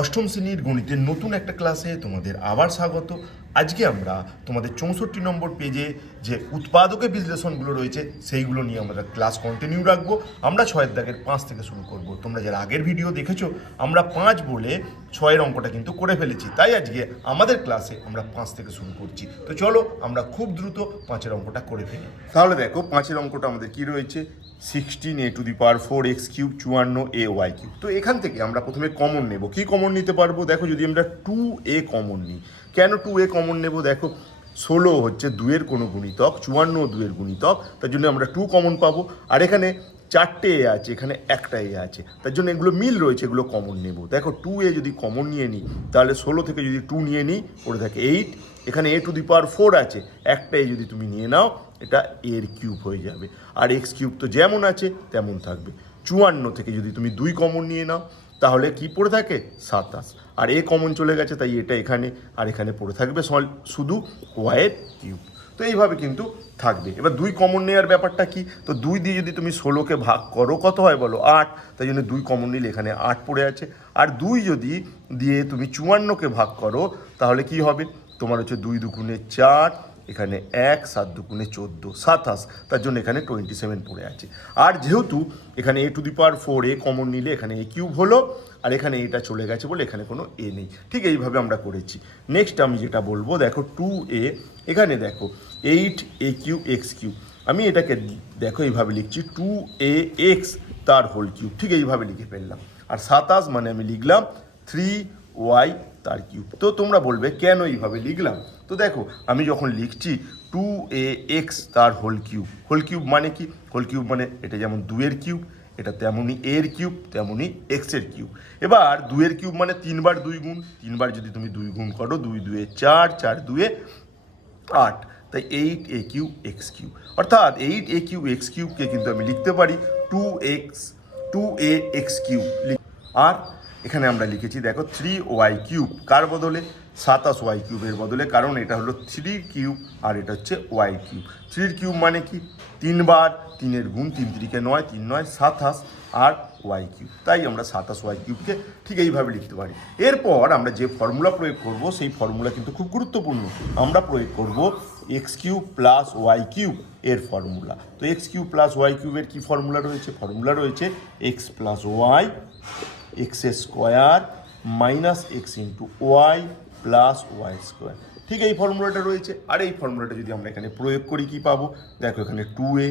অষ্টম শ্রেণীর গণিতের নতুন একটা ক্লাসে তোমাদের আবার স্বাগত। আজকে আমরা তোমাদের 64 নম্বর পেজে যে উৎপাদকের বিশ্লেষণগুলো রয়েছে সেইগুলো নিয়ে আমরা ক্লাস কন্টিনিউ রাখবো। আমরা 6 দাগের 5 থেকে শুরু করব। তোমরা যারা আগের ভিডিও দেখেছো আমরা 5 বলে 6 অঙ্কটা কিন্তু করে ফেলেছি, তাই আজকে আমাদের ক্লাসে আমরা 5 থেকে শুরু করছি। তো চলো আমরা খুব দ্রুত 5 অঙ্কটা করে ফেলি। তাহলে দেখো 5 অঙ্কটা আমাদের কি রয়েছে, 16a to the power 4x cube 54ay cube. তো এখান থেকে আমরা প্রথমে কমন নেব। কি কমন নিতে পারবো? দেখো যদি আমরা 2a কমন নিই, কেন 2a কমন নেব? দেখো 16 হচ্ছে 2-এর কোনো গুণিতক, 54 2-এর গুণিতক, তার জন্য আমরা 2 কমন পাবো। আর এখানে 4টে এ আছে, এখানে একটা এ আছে, তার জন্য এগুলো মিল রয়েছে, এগুলো কমন নেব। দেখো 2a যদি কমন নিয়ে নিই তাহলে 16 থেকে যদি 2 নিয়ে নিই পড়ে থাকে 8। এখানে a টু দি পাওয়ার 4 আছে, একটা এ যদি তুমি নিয়ে নাও এটা এর কিউব হয়ে যাবে। আর এক্স কিউব তো যেমন আছে তেমন থাকবে। 54 থেকে যদি তুমি 2 কমন নিয়ে নাও তাহলে কি পড়ে থাকে 27। আর এ কমন চলে গেছে তাই এটা এখানে, আর এখানে পড়ে থাকবে শুধু ওয়াইয়ের কিউব। তো এইভাবে কিন্তু থাকবে। এবার 2 কমন নেওয়ার ব্যাপারটা কি? তো 2 দিয়ে যদি তুমি 16কে ভাগ করো কত হয় বলো? 8। তাই জন্য 2 কমন নিলে এখানে 8 পড়ে আছে। আর 2 যদি দিয়ে তুমি 54কে ভাগ করো তাহলে কি হবে? তোমার হচ্ছে 2 দুগুণে 4, এখানে 1, 7 দুগুণে 14, 27, তার জন্য এখানে 27 পড়ে আছে। আর যেহেতু এখানে a to the power 4 common নিলে এখানে a কিউব হলো, আর এখানে এটা চলে গেছে বলে এখানে কোনো এ নেই। ঠিক এইভাবে আমরা করেছি। নেক্সট আমি যেটা বলবো, দেখো 2a, এখানে দেখো 8a কিউব এক্স কিউব। আমি এটাকে দেখো এইভাবে লিখছি 2ax তার হোল কিউব। ঠিক এইভাবে লিখে ফেললাম। আর 27 মানে আমি লিখলাম 3y তার কিউব। তো তোমরা বলবে কেন এইভাবে লিখলাম? তো দেখো আমি যখন লিখছি 2ax তার হোল কিউব মানে কি? হোল কিউব মানে এটা যেমন 2-এর কিউব, এটা তেমনই এর কিউব, তেমনই এক্সের কিউব। এবার 2-এর কিউব মানে 3 বার 2 গুণ, 3 বার যদি তুমি 2 গুণ করো 2 2 4, 4 2 8, তাই 8a কিউব এক্স কিউব। অর্থাৎ 8a কিউব এক্স কিউবকে কিন্তু আমি লিখতে পারি 2a এক্স কিউব। আর এখানে আমরা লিখেছি দেখো 3y কিউব, কার বদলে? 27y কিউবের বদলে, কারণ এটা হলো 3 কিউব আর এটা হচ্ছে y কিউব। 3 কিউব মানে কি? 3 বার 3-এর গুণ, 3 3-কে 9, 3 9 27 আর y কিউব। তাই আমরা 27y কিউবকে ঠিক এইভাবে লিখতে পারি। এরপর আমরা যে ফর্মুলা প্রয়োগ করব সেই ফর্মুলা কিন্তু খুব গুরুত্বপূর্ণ। আমরা প্রয়োগ করব x cube plus y cube এর ফর্মুলা। তো এক্স কিউব প্লাস ওয়াই কিউবের কি ফর্মুলা রয়েছে? ফর্মুলা রয়েছে x plus y x square minus x into y plus y square. ঠিক এই ফর্মুলাটা রয়েছে। আর এই ফর্মুলাটা যদি আমরা এখানে প্রয়োগ করি কি পাবো? দেখো এখানে 2a,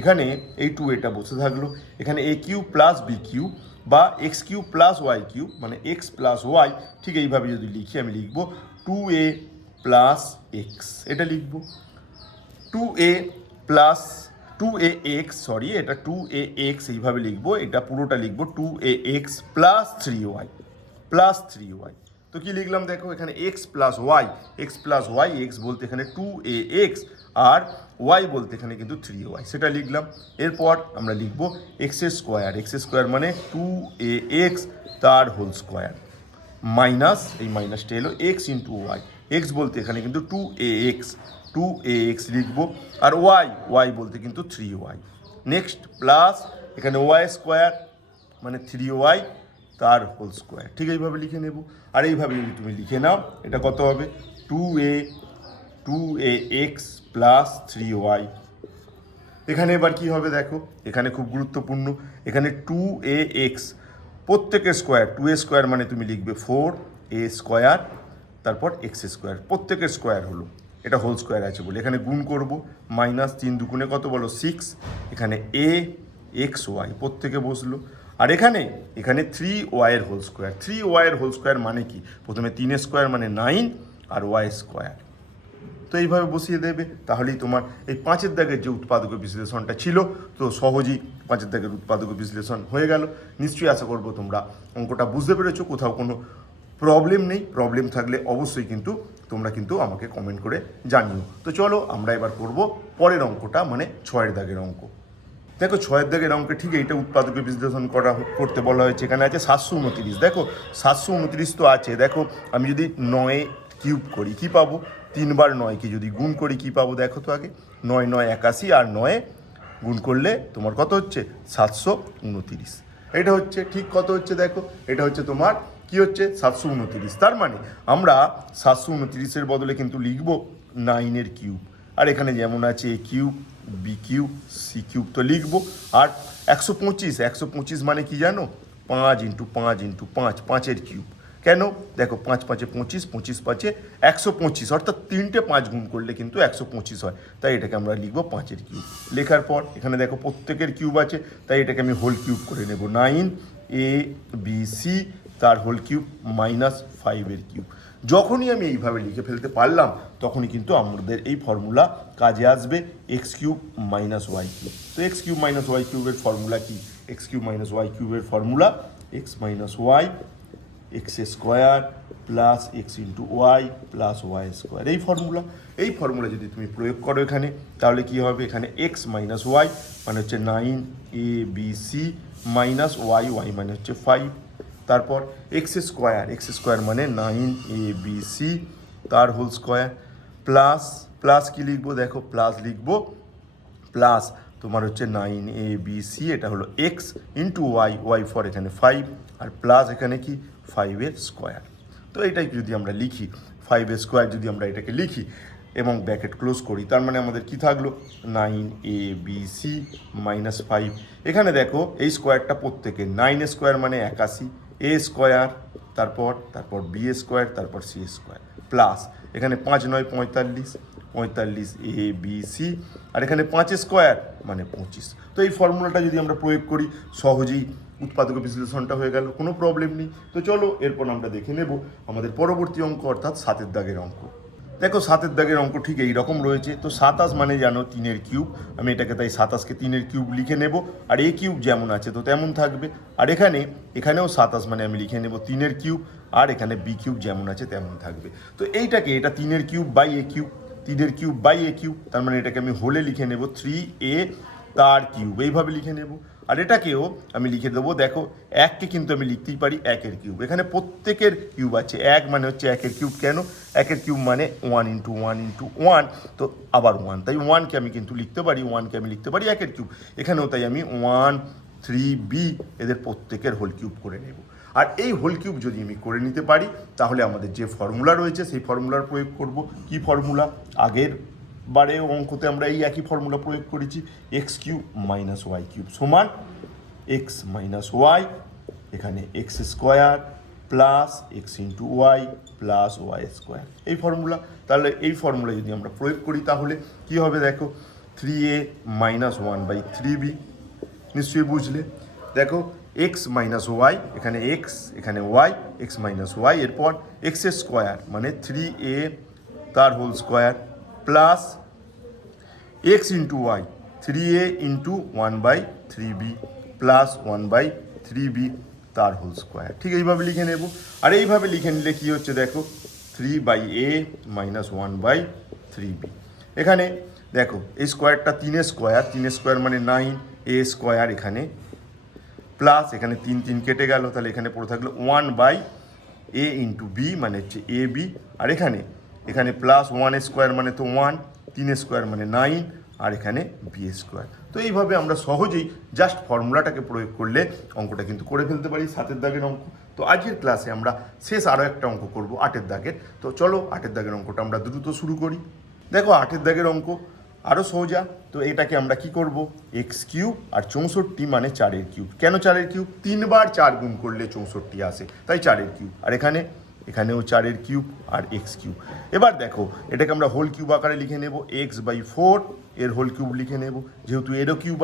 এখানে এই 2a বসে থাকলো, এখানে a cube plus b cube বা x cube plus y cube মানে এক্স প্লাস ওয়াই। ঠিক এইভাবে যদি লিখি আমি লিখব 2a প্লাস এক্স, এটা লিখব 2a প্লাস 2ax, সরি এটা 2ax এইভাবে লিখবো, এটা পুরোটা লিখবো 2ax প্লাস 3y। তো কি লিখলাম দেখো এখানে x প্লাস ওয়াই, x বলতে এখানে 2ax আর y বলতে এখানে কিন্তু 3y, সেটা লিখলাম। এরপর আমরা লিখবো এক্স স্কোয়ার মানে 2ax তার হোল স্কোয়ার মাইনাস, এই মাইনাসটা এলো এক্স ইন্টু ওয়াই, এক্স বলতে এখানে কিন্তু 2ax লিখবো, আর ওয়াই বলতে কিন্তু 3y। নেক্সট প্লাস এখানে ওয়াই স্কোয়ার মানে 3y তার হোল স্কোয়ার। ঠিক এইভাবে লিখে নেব। আর এইভাবে যদি তুমি লিখে নাও এটা কত হবে? 2ax plus 3y। এখানে এবার কি হবে দেখো, এখানে খুব গুরুত্বপূর্ণ, এখানে 2ax প্রত্যেকের স্কোয়ার, 2a স্কোয়ার মানে তুমি লিখবে 4a স্কোয়ার তারপর এক্স স্কোয়ার, প্রত্যেকের স্কোয়ার হলো, এটা হোল স্কোয়ার আছে বলে এখানে গুণ করব, মাইনাস 3 দুগুণে কত বলো? 6, এখানে a এক্স ওয়াই প্রত্যেকে বসলো। আর এখানে 3y এর হোল স্কোয়ার, 3y এর হোল স্কোয়ার মানে কি? প্রথমে 3 স্কোয়ার মানে 9 আর ওয়াই স্কোয়ার। তো এইভাবে বসিয়ে দেবে, তাহলেই তোমার এই 5 দাগের যে উৎপাদক বিশ্লেষণটা ছিল তো সহজেই 5 দাগের উৎপাদক বিশ্লেষণ হয়ে গেল। নিশ্চয়ই আশা করবো তোমরা অঙ্কটা বুঝতে পেরেছো, কোথাও কোনো প্রবলেম নেই। প্রবলেম থাকলে অবশ্যই কিন্তু তোমরা কিন্তু আমাকে কমেন্ট করে জানিও। তো চলো আমরা এবার করব পরের অঙ্কটা, মানে 6 দাগের অঙ্ক। দেখো 6 দাগের অঙ্কে ঠিক এইটা উৎপাদক বিশ্লেষণ করতে বলা হয়েছে। এখানে আছে 729। দেখো 729 তো আছে, দেখো আমি যদি 9 কিউব করি কি পাবো? 3 বার 9কে যদি গুণ করি কি পাবো? দেখো তো আগে, 9 9 81 আর 9 গুণ করলে তোমার কত হচ্ছে? 729। এটা হচ্ছে ঠিক কত হচ্ছে দেখো, এটা হচ্ছে তোমার কি হচ্ছে 729, তার মানে আমরা 729-এর বদলে কিন্তু লিখব 9-এর কিউব। আর এখানে যেমন আছে a cube, b cube, c cube তো লিখবো। আর 125 মানে কি জানো, 5 ইন্টু 5 ইন্টু 5, 5-এর কিউব। কেন, দেখো 5 5-এ 25, 25 5-এ 125, অর্থাৎ 3টে 5 গুণ করলে কিন্তু 125 হয়, তাই এটাকে আমরা লিখবো 5-এর কিউব। লেখার পর এখানে দেখো প্রত্যেকের কিউব আছে, তাই এটাকে আমি হোল কিউব করে নেব। 9 এ বি সি তার হোল কিউব মাইনাস 5-এর কিউব। যখনই আমি এইভাবে লিখে ফেলতে পারলাম তখনই কিন্তু আমাদের এই ফর্মুলা কাজে আসবে, x cube minus y cube. তো এক্স কিউব মাইনাস ওয়াই কিউবের ফর্মুলা কি, এক্স কিউব মাইনাস ওয়াই কিউবের formula x minus y x square plus x into y plus y square. এই ফর্মুলা যদি তুমি প্রয়োগ করো এখানে, তাহলে কি হবে, এখানে এক্স মাইনাস ওয়াই মানে হচ্ছে 9 a b c minus y, y মানে হচ্ছে 5, তারপর এক্স স্কোয়ার মানে 9 এ বি সি তার হোল স্কোয়ার প্লাস কি লিখবো, দেখো প্লাস লিখবো, প্লাস তোমার হচ্ছে 9 এ বি সি, এটা হলো x into y, y for এখানে 5, আর প্লাস এখানে কি 5-এর স্কোয়ার। তো এটাই যদি আমরা লিখি 5-এর স্কোয়ার, যদি আমরা এটাকে লিখি এবং ব্র্যাকেট ক্লোজ করি, তার মানে আমাদের কি থাকলো 9 এ বি সি মাইনাস 5। এখানে দেখো এই স্কোয়ারটা প্রত্যেকে 9 স্কোয়ার মানে 81, এ স্কোয়ার তারপর বি স্কোয়ার তারপর সি স্কোয়ার, প্লাস এখানে 5 9 45 এ বি সি, আর এখানে 5 স্কোয়ার মানে 25। তো এই ফর্মুলাটা যদি আমরা প্রয়োগ করি সহজেই উৎপাদক বিশ্লেষণটা হয়ে গেল, কোনো প্রবলেম নেই। তো চলো এরপর আমরা দেখে নেব আমাদের পরবর্তী অঙ্ক, অর্থাৎ 7-এর দাগের অঙ্ক। দেখো 7-এর দাগের অঙ্ক ঠিক এই রকম রয়েছে। তো 27 মানে জানো 3-এর কিউব, আমি এটাকে তাই 27-কে 3-এর কিউব লিখে নেব, আর এ কিউব যেমন আছে তো তেমন থাকবে। আর এখানেও 27 মানে আমি লিখে নেব 3-এর কিউব, আর এখানে বি কিউব যেমন আছে তেমন থাকবে। তো এটা 3-এর কিউব বাই এ কিউব, 3-এর কিউব বাই এ কিউব, তার মানে এটাকে আমি হোলে লিখে নেব 3a তার কিউব, এইভাবে লিখে নেব। আর এটাকেও আমি লিখে দেবো, দেখো 1কে কিন্তু আমি লিখতেই পারি 1-এর কিউব, এখানে প্রত্যেকের কিউব আছে, 1 মানে হচ্ছে 1-এর কিউব। কেন, 1-এর কিউব মানে 1 ইন্টু 1 ইন্টু 1, তো আবার 1, তাই 1কে আমি কিন্তু লিখতে পারি, 1-এর কিউব। এখানেও তাই আমি 1 3b এদের প্রত্যেকের হোল কিউব করে নেব। আর এই হোল কিউব যদি আমি করে নিতে পারি, তাহলে আমাদের যে ফর্মুলা রয়েছে সেই ফর্মুলার প্রয়োগ করব। কি ফর্মুলা, আগের বারে অঙ্কতে আমরা এই একই ফর্মুলা প্রয়োগ করেছি, x cube minus y cube সমান এক্স মাইনাস ওয়াই, এখানে x square plus x into y plus y square, এই ফর্মুলা। তাহলে এই ফর্মুলা যদি আমরা প্রয়োগ করি তাহলে কি হবে, দেখো 3a মাইনাস 1/3b, নিশ্চয়ই বুঝলে। দেখো এক্স মাইনাস ওয়াই, এখানে এক্স এখানে ওয়াই, এক্স মাইনাস ওয়াই, এরপর এক্স স্কোয়ার মানে 3a তার whole square plus x into y 3a into 1/3b plus 1/3b তার হোল স্কোয়ার, ঠিক এইভাবে লিখে নেব। আর এইভাবে লিখে নিলে কী হচ্ছে, দেখো 3/a মাইনাস 1/3b। এখানে দেখো এই স্কোয়ারটা 3 স্কোয়ার মানে 9a স্কোয়ার, এখানে প্লাস এখানে 3 কেটে গেল, তাহলে এখানে পড়ে থাকলো 1/a ইন্টু বি মানে হচ্ছে এ বি, আর এখানে প্লাস 1 স্কোয়ার মানে তো 1, 3 স্কোয়ার মানে 9, আর এখানে বি স্কোয়ার। তো এইভাবে আমরা সহজেই জাস্ট ফর্মুলাটাকে প্রয়োগ করলে অঙ্কটা কিন্তু করে ফেলতে পারি 7-এর দাগের অঙ্ক। তো আজকের ক্লাসে আমরা শেষ আরও একটা অঙ্ক করব 8-এর দাগের। তো চলো 8-এর দাগের অঙ্কটা আমরা দ্রুত শুরু করি। দেখো 8-এর দাগের অঙ্ক আরও সোজা। তো এটাকে আমরা কি করব, এক্স কিউব আর 64 মানে 4-এর কিউব। কেন 4-এর কিউব, 3 বার 4 গুণ করলে 64 আসে, তাই 4-এর কিউব। আর এখানেও 4-এর কিউব আর এক্স কিউব। এবার দেখো এটাকে আমরা হোল কিউব আকারে লিখে নেব, x/4 এর হোল কিউব লিখে নেব, যেহেতু এরও কিউব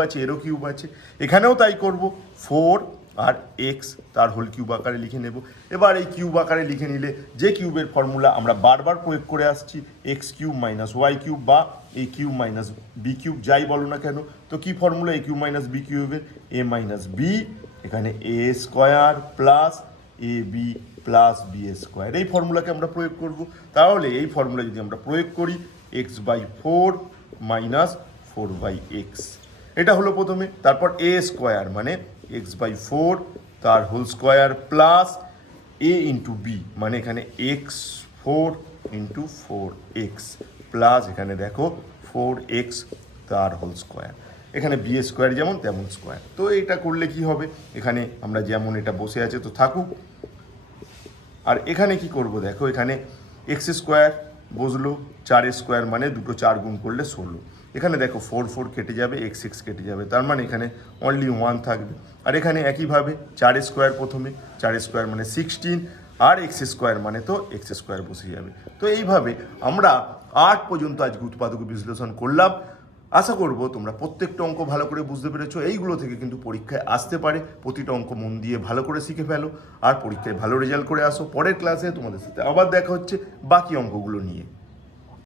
আছে, এখানেও তাই করব, 4 আর এক্স তার হোল কিউব আকারে লিখে নেব। এবার এই কিউব আকারে লিখে নিলে যে কিউবের ফর্মুলা আমরা বারবার প্রয়োগ করে আসছি, x cube minus y cube বা a cube minus b cube, যাই বলো না কেন। তো কি ফর্মুলা, এ কিউব মাইনাস বি কিউবের, এ মাইনাস বি, এখানে a square plus a b plus b square, এই ফর্মুলাকে আমরা প্রয়োগ করব। তাহলে এই ফর্মুলা যদি আমরা প্রয়োগ করি, x/4 মাইনাস 4/x, এটা হলো প্রথমে। তারপর এ স্কোয়ার মানে x/4 তার হোল স্কোয়ার প্লাস এ ইন্টু বি মানে এখানে x4 ইন্টু 4x প্লাস এখানে দেখো 4x তার হোল স্কোয়ার, এখানে বি স্কোয়ার যেমন তেমন স্কোয়ার। তো এটা করলে কি হবে, এখানে আমরা যেমন এটা বসে আছে তো থাকুক, আর এখানে কি করব দেখো, এখানে এক্স স্কোয়ার বসলো, 4 মানে দুটো 4 গুণ করলে 16। এখানে দেখো 4 কেটে যাবে, x কেটে যাবে, তার মানে এখানে অনলি 1 থাকবে। আর এখানে একইভাবে 4 প্রথমে, 4 মানে 16, আর এক্স স্কোয়ার মানে তো এক্স স্কোয়ার বসে যাবে। তো এইভাবে আমরা 8 পর্যন্ত আজকে উৎপাদক বিশ্লেষণ করলাম। আশা করব তোমরা প্রত্যেকটা অঙ্ক ভালো করে বুঝতে পেরেছো। এইগুলো থেকে কিন্তু পরীক্ষায় আসতে পারে, প্রতিটা অঙ্ক মন দিয়ে ভালো করে শিখে ফেলো আর পরীক্ষায় ভালো রেজাল্ট করে আসো। পরের ক্লাসে তোমাদের সাথে আবার দেখা হচ্ছে বাকি অঙ্কগুলো নিয়ে।